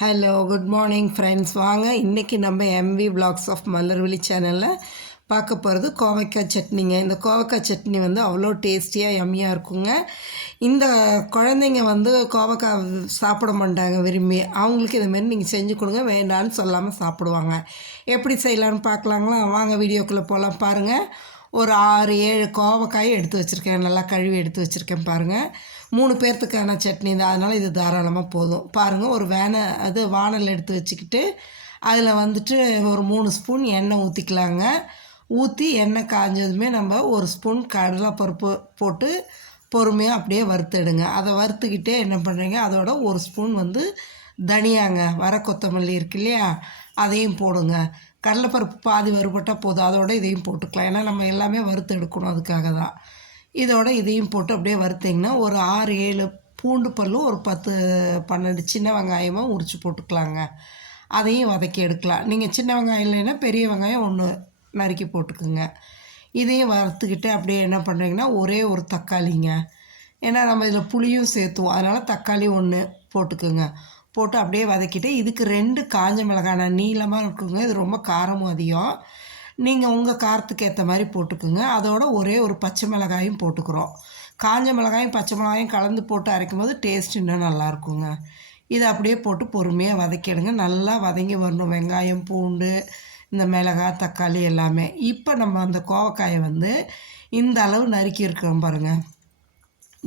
Hello good morning friends. வாங்க இன்றைக்கி நம்ம எம்வி விளாக்ஸ் ஆஃப் மலர்விழி சேனலில் பார்க்க போகிறது கோவைக்காய் சட்னிங்க. இந்த கோவைக்காய் சட்னி வந்து அவ்வளோ டேஸ்டியாக யம்மியாக இருக்குங்க. இந்த குழந்தைங்க வந்து கோவைக்காய் சாப்பிட மாட்டாங்க விரும்பி. அவங்களுக்கு இதுமாரி நீங்கள் செஞ்சு கொடுங்க, வேண்டான்னு சொல்லாமல் சாப்பிடுவாங்க. எப்படி செய்யலான்னு பார்க்கலாங்களா? வாங்க வீடியோக்குள்ளே போகலாம். பாருங்கள், ஒரு 6-7 கோவைக்காயை எடுத்து வச்சுருக்கேன். நல்லா கழுவி எடுத்து வச்சுருக்கேன் பாருங்கள். 3 பேர்த்துக்கான சட்னி தான், அதனால் இது தாராளமாக போதும். பாருங்கள், ஒரு வானல் எடுத்து வச்சுக்கிட்டு அதில் வந்துட்டு ஒரு 3 ஸ்பூன் எண்ணெய் ஊற்றிக்கலாங்க. ஊற்றி எண்ணெய் காஞ்சதுமே நம்ம ஒரு ஸ்பூன் கடலைப்பருப்பு போட்டு பொறுமையாக அப்படியே வறுத்துடுங்க. அதை வறுத்துக்கிட்டே என்ன பண்ணுறீங்க, அதோட ஒரு ஸ்பூன் வந்து தனியாங்க, வர கொத்தமல்லி இருக்கு இல்லையா, அதையும் போடுங்க. கடலைப்பருப்பு பாதி வறுபட்டால் போதும், அதோட இதையும் போட்டுக்கலாம். ஏன்னா நம்ம எல்லாமே வறுத்து எடுக்கணும், அதுக்காக தான். இதோட இதையும் போட்டு அப்படியே வறுத்திங்கன்னா ஒரு 6-7 பூண்டு பல்லும் ஒரு 10-12 சின்ன வெங்காயமாக உரித்து போட்டுக்கலாங்க. அதையும் வதக்கி எடுக்கலாம். நீங்கள் சின்ன வெங்காயம் இல்லைன்னா பெரிய வெங்காயம் 1 நறுக்கி போட்டுக்குங்க. இதையும் வறுத்துக்கிட்டு அப்படியே என்ன பண்ணுறீங்கன்னா, ஒரே ஒரு தக்காளிங்க, ஏன்னா நம்ம இதில் புளியும் சேர்த்துவோம், அதனால் தக்காளி 1 போட்டுக்குங்க. போட்டு அப்படியே வதக்கிட்டு இதுக்கு 2 காஞ்ச மிளகாய் நான் நீளமாக இருக்குங்க, இது ரொம்ப காரமும் அதிகம், நீங்கள் உங்கள் காரத்துக்கு ஏற்ற மாதிரி போட்டுக்குங்க. அதோட ஒரே ஒரு பச்சை மிளகாயும் போட்டுக்கிறோம். காஞ்ச மிளகாயும் பச்சை மிளகாயும் கலந்து போட்டு அரைக்கும் போது டேஸ்ட் இன்னும் நல்லாயிருக்குங்க. இதை அப்படியே போட்டு பொறுமையாக வதக்கிடுங்க. நல்லா வதங்கி வரணும் வெங்காயம், பூண்டு, இந்த மிளகாய், தக்காளி எல்லாமே. இப்போ நம்ம அந்த கோவக்காயை வந்து இந்த அளவு நறுக்கி இருக்கிறோம் பாருங்கள்,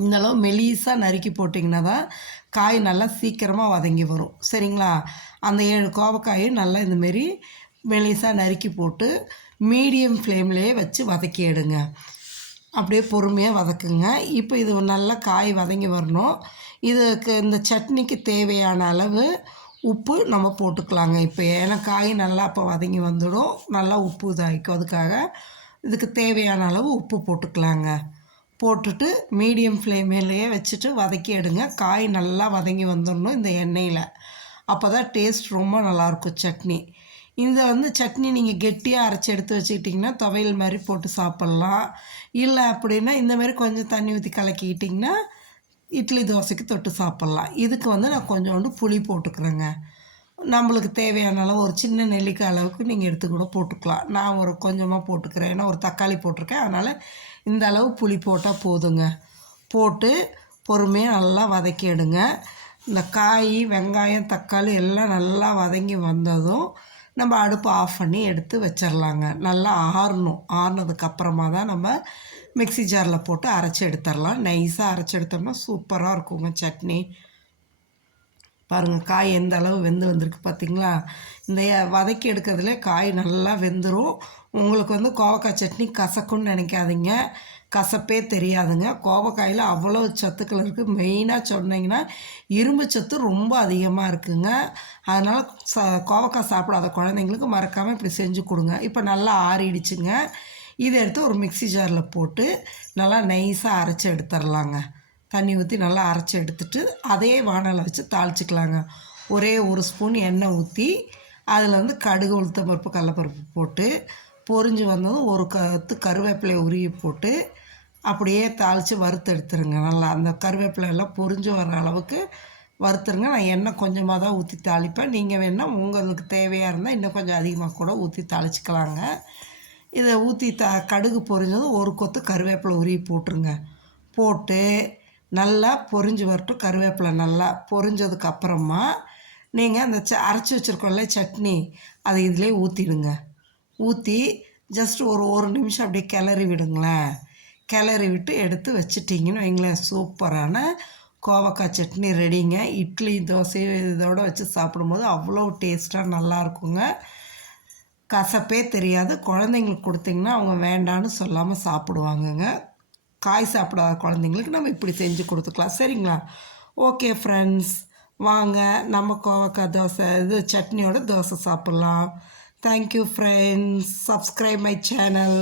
இந்த அளவு மெலிசாக நறுக்கி போட்டிங்கன்னா தான் காய் நல்லா சீக்கிரமாக வதங்கி வரும். சரிங்களா? அந்த 7 கோவக்காயும் நல்லா இந்தமாரி மெலிசாக நறுக்கி போட்டு மீடியம் ஃப்ளேம்லேயே வச்சு வதக்கி எடுங்க. அப்படியே பொறுமையாக வதக்குங்க. இப்போ இது நல்லா காய் வதங்கி வரணும். இதுக்கு இந்த சட்னிக்கு தேவையான அளவு உப்பு நம்ம போட்டுக்கலாங்க. இப்போ ஏன்னா காய் நல்லா அப்போ வதங்கி வந்துடும், நல்லா உப்பு இதாகிக்கும். அதுக்காக இதுக்கு தேவையான அளவு உப்பு போட்டுக்கலாங்க. போட்டுட்டு மீடியம் ஃப்ளேமிலேயே வச்சுட்டு வதக்கி எடுங்க. காய் நல்லா வதங்கி வந்துடணும் இந்த எண்ணெயில். அப்போ தான் டேஸ்ட் ரொம்ப நல்லாயிருக்கும் சட்னி. இந்த வந்து சட்னி நீங்கள் கெட்டியாக அரைச்சி எடுத்து வச்சுக்கிட்டிங்கன்னா துவையல் மாதிரி போட்டு சாப்பிட்லாம். இல்லை அப்படின்னா இந்தமாரி கொஞ்சம் தண்ணி ஊற்றி கலக்கிக்கிட்டிங்கன்னா இட்லி தோசைக்கு தொட்டு சாப்பிட்லாம். இதுக்கு வந்து நான் கொஞ்சோண்டு புளி போட்டுக்கிறேங்க. நம்மளுக்கு தேவையான அளவு ஒரு சின்ன நெல்லிக்காய் அளவுக்கு நீங்கள் எடுத்து கூட போட்டுக்கலாம். நான் ஒரு கொஞ்சமாக போட்டுக்கிறேன், ஏன்னா ஒரு தக்காளி போட்டிருக்கேன், அதனால் இந்த அளவு புளி போட்டால் போதுங்க. போட்டு பொறுமையாக நல்லா வதக்கி எடுங்க. இந்த காய், வெங்காயம், தக்காளி எல்லாம் நல்லா வதங்கி வந்ததும் நம்ம அடுப்பு ஆஃப் பண்ணி எடுத்து வச்சிடலாங்க. நல்லா ஆறணும். ஆறுனதுக்கப்புறமா தான் நம்ம மிக்ஸி ஜாரில் போட்டு அரைச்சி எடுத்துடலாம். நைஸாக அரைச்சி எடுத்தோம்னா சூப்பராக இருக்குங்க சட்னி. பாருங்கள், காய் எந்த அளவு வெந்து வந்திருக்கு பார்த்திங்களா? இந்த வதக்கி எடுக்கிறதுலே காய் நல்லா வெந்துடும். உங்களுக்கு வந்து கோவக்காய் சட்னி கசக்குன்னு நினைக்காதீங்க, கசப்பே தெரியாதுங்க. கோவக்காயில் அவ்வளோ சத்துக்கள் இருக்குது. மெயினாக சொன்னிங்கன்னா இரும்பு சத்து ரொம்ப அதிகமாக இருக்குங்க. அதனால் கோவக்காய் சாப்பிடாத குழந்தைங்களுக்கு மறக்காமல் இப்படி செஞ்சு கொடுங்க. இப்போ நல்லா ஆறிடுச்சுங்க. இதை எடுத்து ஒரு மிக்ஸி ஜாரில் போட்டு நல்லா நைஸாக அரைச்சி எடுத்துடலாங்க. தண்ணி ஊற்றி நல்லா அரைச்சி எடுத்துட்டு அதே வானலை வச்சு தாளிச்சிக்கலாங்க. ஒரே ஒரு ஸ்பூன் எண்ணெய் ஊற்றி அதில் வந்து கடுகு, உளுத்தம் பருப்பு, கடலைப்பருப்பு போட்டு பொரிஞ்சு வந்ததும் ஒரு கருவேப்பிலையை உருவி போட்டு அப்படியே தாளித்து வறுத்து எடுத்துருங்க. நல்லா அந்த கருவேப்பிலை எல்லாம் பொரிஞ்சு வர அளவுக்கு வறுத்துருங்க. நான் எண்ணெய் கொஞ்சமாக தான் ஊற்றி தாளிப்பேன். நீங்கள் வேணால் உங்களுக்கு தேவையாக இருந்தால் இன்னும் கொஞ்சம் அதிகமாக கூட ஊற்றி தாளிச்சிக்கலாங்க. இதை ஊற்றி கடுகு பொரிஞ்சதும் ஒரு கொத்து கருவேப்பிலை உருவி போட்டுருங்க. போட்டு நல்லா பொரிஞ்சு வரட்டும். கருவேப்பிலை நல்லா பொரிஞ்சதுக்கப்புறமா நீங்கள் அந்த அரைச்சி வச்சுருக்கோம்ல சட்னி, அதை இதிலே ஊற்றிடுங்க. ஊற்றி ஜஸ்ட் ஒரு நிமிஷம் அப்படியே கிளறி விடுங்களேன். கிளறி விட்டு எடுத்து வச்சிட்டிங்கன்னு வைங்களேன், சூப்பரான கோவக்காய் சட்னி ரெடிங்க. இட்லி, தோசை இதோடு வச்சு சாப்பிடும்போது அவ்வளோ டேஸ்ட்டாக நல்லாயிருக்குங்க. கசப்பே தெரியாது. குழந்தைங்களுக்கு கொடுத்திங்கன்னா அவங்க வேண்டான்னு சொல்லாமல் சாப்பிடுவாங்கங்க. காய் சாப்பிடாத குழந்தைங்களுக்கு நம்ம இப்படி செஞ்சு கொடுத்துக்கலாம். சரிங்களா? ஓகே ஃப்ரெண்ட்ஸ், வாங்க நம்ம கோவக்காய் தோசை சட்னியோட தோசை சாப்பிட்லாம். Thank you friends. Subscribe my channel.